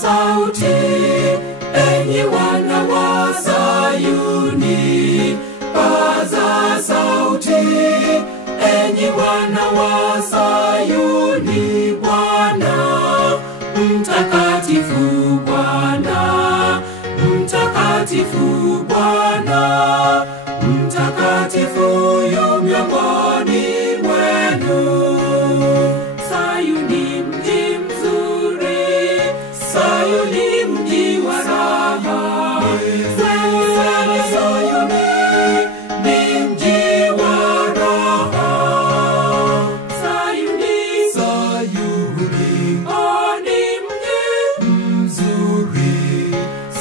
sauti, enyi wana wa Sayuni. Paza sauti, enyi wana wa Sayuni. Bwana mtakatifu, Bwana mtakatifu, Bwana mtakatifu yu miongoni mwenu. Sayuni mji mzuri, Sayuni mji wa raha. Sayuni ni mji wa raha. Sayuni, Sayuni oh, ni mji mzuri.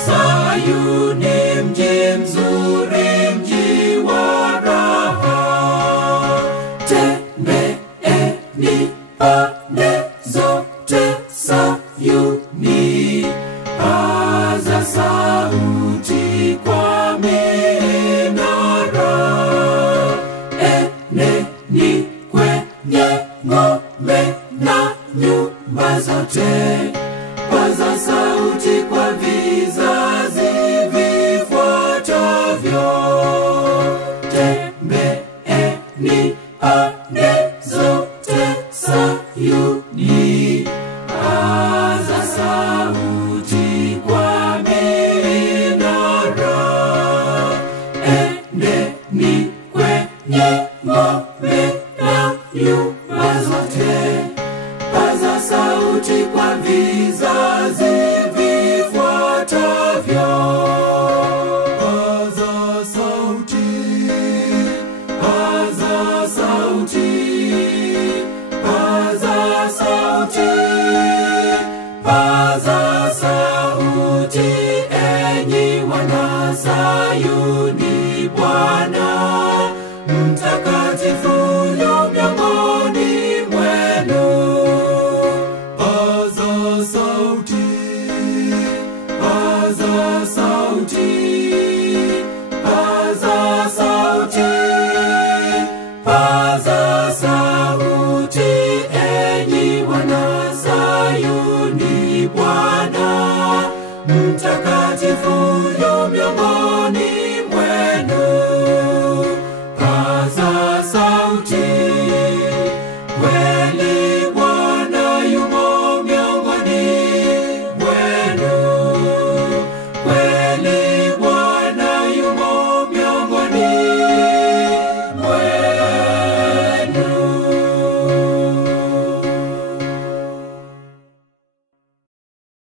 Sayuni mji mzuri, mji wa raha. Tembeeni pande zote Sayuni, paza sauti kwa minara. Eneni kwenye ngome na nyumba zote, paza sauti kwa vizazi vifuatavyo. Tembeeni pande zote Sayuni, paza sauti kwa minara. Eneni kwenye ngome na nyumba zote, paza sauti kwa vizazi vifuatavyo. Paza sauti, paza sauti, paza sauti, paza sauti, enyi wana Sayuni. Bwana mtakatifu yu miongoni mwenu. Paza sauti, paza sauti, paza sauti, paza sauti, enyi wana Sayuni. Bwana mtakatifu